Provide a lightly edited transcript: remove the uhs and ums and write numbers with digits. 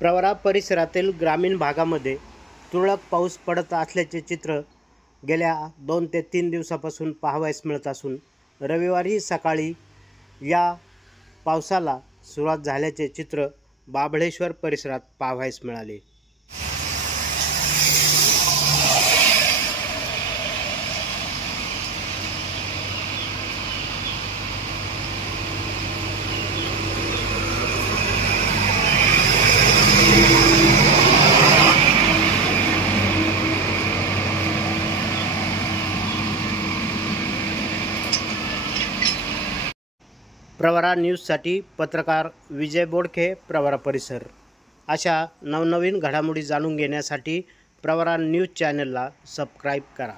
प्रवरा परिसरातील ग्रामीण भागामध्ये तुरळक पाऊस पडत असल्याचे चित्र गेल्या 2 ते 3 दिवसापासून पाहावयास मिळत असून रविवारी सकाळी या पावसाला सुरुवात झाल्याचे चित्र बाभळेश्वर परिसरात पाहावयास मिळाले। प्रवरा न्यूजसाठी पत्रकार विजय बोडखे, प्रवरा परिसर। अशा नवनवीन घडामोडी जाणून घेण्यासाठी प्रवरा न्यूज चॅनलला सबस्क्राईब करा।